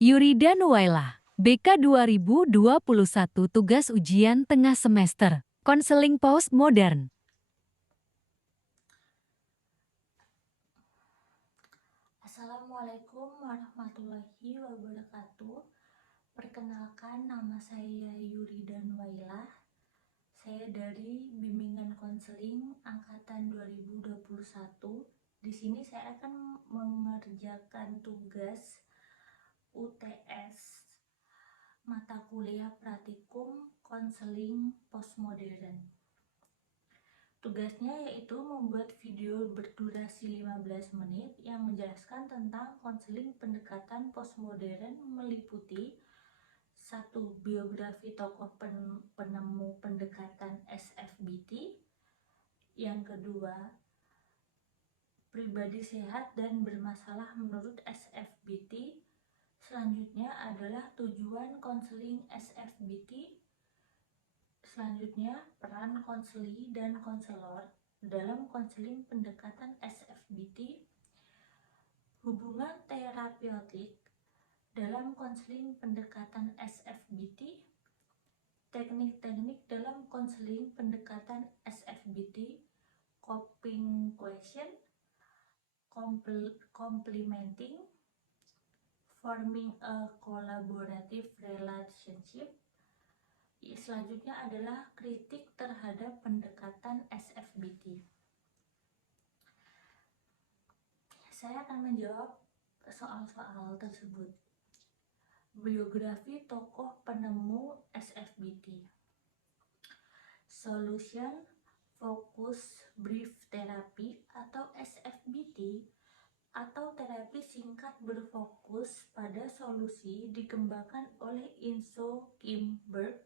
Yurida Nuwaila, BK 2021 tugas ujian tengah semester, konseling postmodern. Assalamualaikum warahmatullahi wabarakatuh. Perkenalkan, nama saya Yurida Nuwaila. Saya dari Bimbingan Konseling Angkatan 2021. Di sini saya akan mengerjakan tugas UTS mata kuliah praktikum konseling postmodern. Tugasnya yaitu membuat video berdurasi 15 menit yang menjelaskan tentang konseling pendekatan postmodern meliputi 1. Biografi tokoh penemu pendekatan SFBT. Yang kedua, pribadi sehat dan bermasalah menurut SFBT. Selanjutnya adalah tujuan konseling SFBT. Selanjutnya, peran konseli dan konselor dalam konseling pendekatan SFBT, hubungan terapeutik dalam konseling pendekatan SFBT, teknik-teknik dalam konseling pendekatan SFBT, coping question, complementing, forming a collaborative relationship. Selanjutnya adalah kritik terhadap pendekatan SFBT. Saya akan menjawab soal-soal tersebut. Biografi tokoh penemu SFBT. Solution Focus Brief Therapy atau SFBT atau terapi singkat berfokus pada solusi dikembangkan oleh Inso Kimberg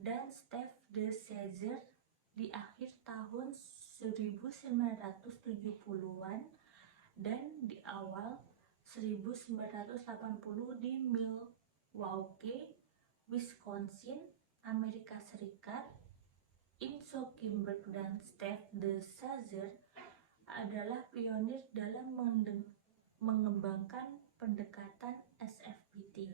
dan Steve de Caesar di akhir tahun 1970-an dan di awal 1980 di Milwaukee, Wisconsin, Amerika Serikat. Inso Kimberg dan Steve de Caesar adalah pionir dalam mengembangkan pendekatan SFBT.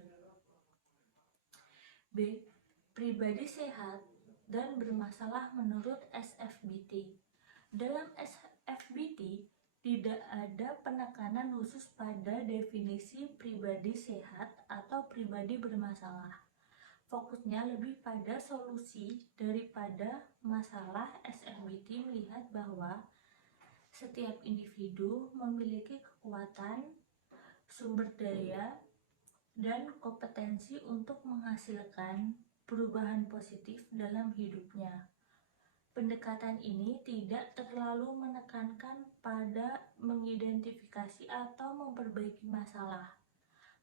B. Pribadi sehat dan bermasalah menurut SFBT. Dalam SFBT tidak ada penekanan khusus pada definisi pribadi sehat atau pribadi bermasalah. Fokusnya lebih pada solusi daripada masalah. SFBT melihat bahwa setiap individu memiliki kekuatan, sumber daya, dan kompetensi untuk menghasilkan perubahan positif dalam hidupnya. Pendekatan ini tidak terlalu menekankan pada mengidentifikasi atau memperbaiki masalah,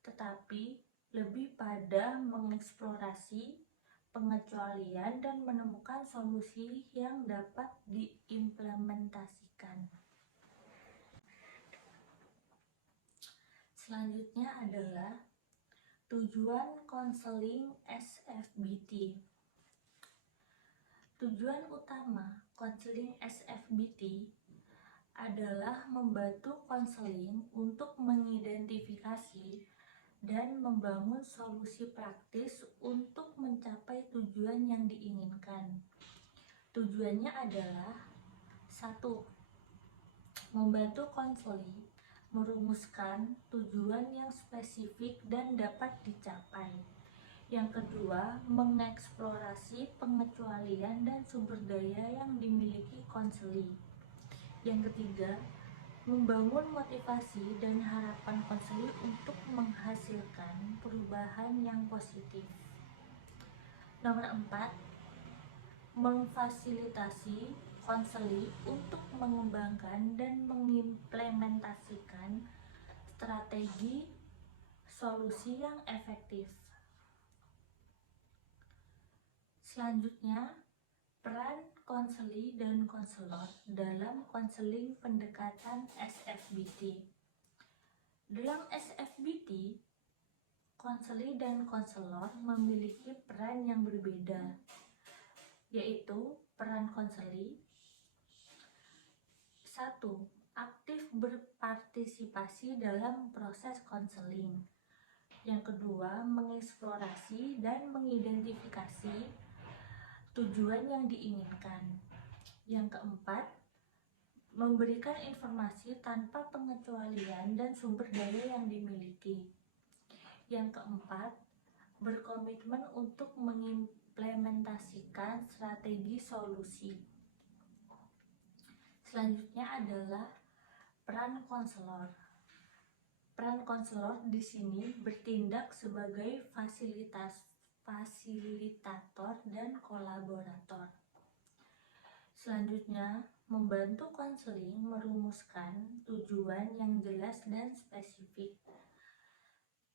tetapi lebih pada mengeksplorasi pengecualian dan menemukan solusi yang dapat diimplementasikan. Selanjutnya adalah tujuan konseling SFBT. Tujuan utama konseling SFBT adalah membantu konseling untuk mengidentifikasi dan membangun solusi praktis untuk mencapai tujuan yang diinginkan. Tujuannya adalah 1. Membantu konseling merumuskan tujuan yang spesifik dan dapat dicapai. Yang kedua, mengeksplorasi pengecualian dan sumber daya yang dimiliki konseli. Yang ketiga, membangun motivasi dan harapan konseli untuk menghasilkan perubahan yang positif. Nomor 4, memfasilitasi konseli untuk mengembangkan dan mengimplementasikan strategi solusi yang efektif. Selanjutnya, peran konseli dan konselor dalam konseling pendekatan SFBT. Dalam SFBT, konseli dan konselor memiliki peran yang berbeda, yaitu peran konseli 1. Aktif berpartisipasi dalam proses konseling. Yang kedua, mengeksplorasi dan mengidentifikasi tujuan yang diinginkan. Yang keempat, memberikan informasi tanpa pengecualian dan sumber daya yang dimiliki. Yang keempat, berkomitmen untuk mengimplementasikan strategi solusi. Selanjutnya adalah peran konselor. Peran konselor di sini bertindak sebagai fasilitator dan kolaborator. Selanjutnya, membantu konseling merumuskan tujuan yang jelas dan spesifik.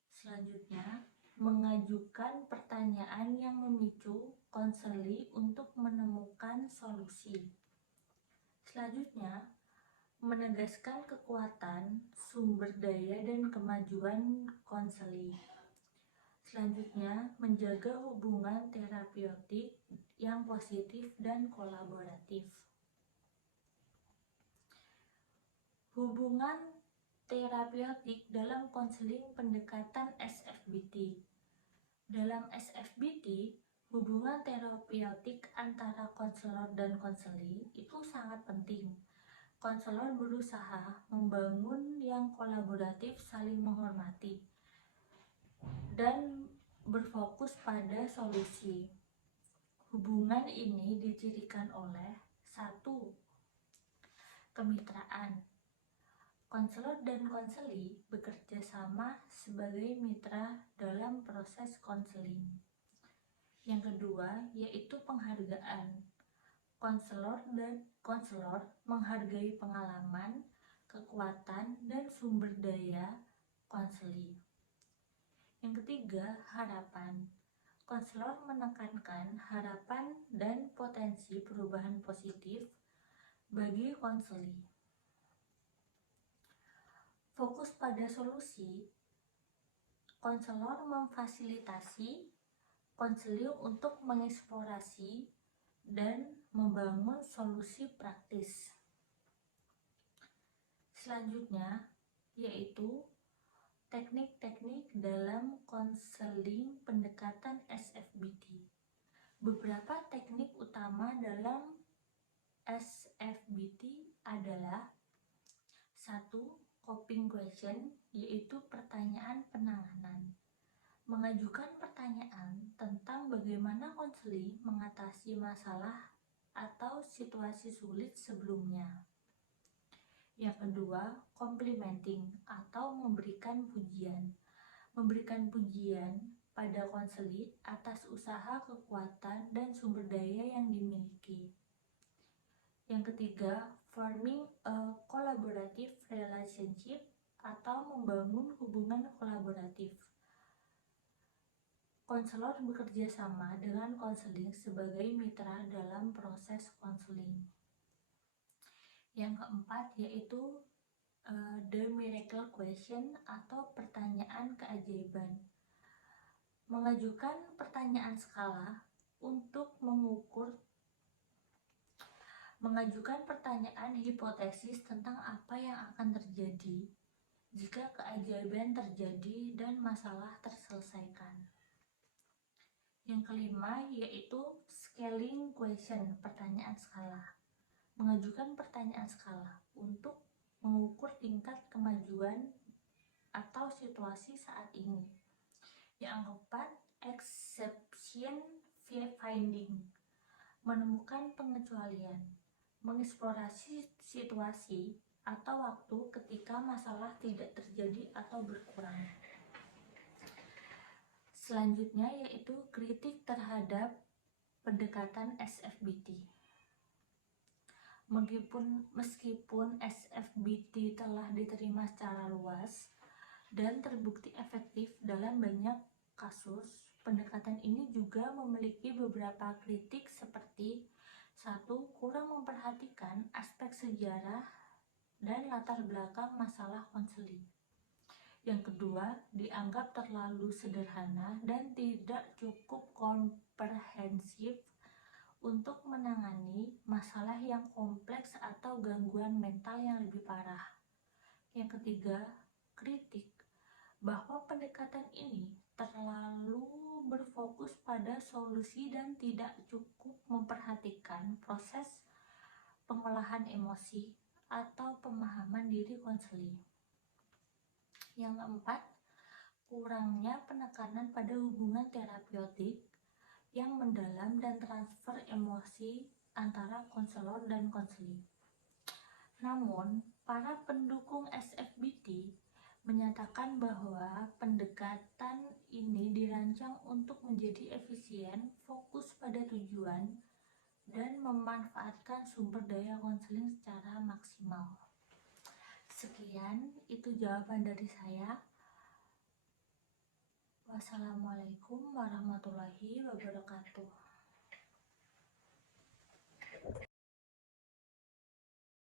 Selanjutnya, mengajukan pertanyaan yang memicu konseli untuk menemukan solusi. Selanjutnya, menegaskan kekuatan, sumber daya, dan kemajuan konseli. Selanjutnya, menjaga hubungan terapeutik yang positif dan kolaboratif. Hubungan terapeutik dalam konseling pendekatan SFBT. Dalam SFBT, hubungan terapeutik antara konselor dan konseli itu sangat penting. Konselor berusaha membangun yang kolaboratif, saling menghormati, dan berfokus pada solusi. Hubungan ini dicirikan oleh 1. Kemitraan. Konselor dan konseli bekerja sama sebagai mitra dalam proses konseling. Yang kedua, yaitu penghargaan. Konselor menghargai pengalaman, kekuatan, dan sumber daya konseli. Yang ketiga, harapan. Konselor menekankan harapan dan potensi perubahan positif bagi konseli. Fokus pada solusi. Konselor memfasilitasi konseli untuk mengeksplorasi dan membangun solusi praktis. Selanjutnya, yaitu teknik-teknik dalam konseling pendekatan SFBT. Beberapa teknik utama dalam SFBT adalah 1. Coping question, yaitu pertanyaan penanganan. Mengajukan pertanyaan tentang bagaimana konseli mengatasi masalah atau situasi sulit sebelumnya. Yang kedua, complimenting atau memberikan pujian. Memberikan pujian pada konseli atas usaha, kekuatan, dan sumber daya yang dimiliki. Yang ketiga, forming a collaborative relationship atau membangun hubungan kolaboratif. Konselor bekerja sama dengan konseling sebagai mitra dalam proses konseling. Yang keempat, yaitu the miracle question atau pertanyaan keajaiban. Mengajukan pertanyaan skala untuk mengajukan pertanyaan hipotesis tentang apa yang akan terjadi jika keajaiban terjadi dan masalah terselesaikan. Yang kelima, yaitu scaling question, pertanyaan skala. Mengajukan pertanyaan skala untuk mengukur tingkat kemajuan atau situasi saat ini. Yang keempat, exception finding, menemukan pengecualian, mengeksplorasi situasi atau waktu ketika masalah tidak terjadi atau berkurang. Selanjutnya, yaitu kritik terhadap pendekatan SFBT. Meskipun SFBT telah diterima secara luas dan terbukti efektif dalam banyak kasus, pendekatan ini juga memiliki beberapa kritik seperti 1. Kurang memperhatikan aspek sejarah dan latar belakang masalah konseling. Yang kedua, dianggap terlalu sederhana dan tidak cukup komprehensif untuk menangani masalah yang kompleks atau gangguan mental yang lebih parah. Yang ketiga, kritik bahwa pendekatan ini terlalu berfokus pada solusi dan tidak cukup memperhatikan proses pengolahan emosi atau pemahaman diri konseling. Yang keempat, kurangnya penekanan pada hubungan terapeutik yang mendalam dan transfer emosi antara konselor dan konseling. Namun, para pendukung SFBT menyatakan bahwa pendekatan ini dirancang untuk menjadi efisien, fokus pada tujuan, dan memanfaatkan sumber daya konseling secara maksimal. Sekian, itu jawaban dari saya. Wassalamualaikum warahmatullahi wabarakatuh.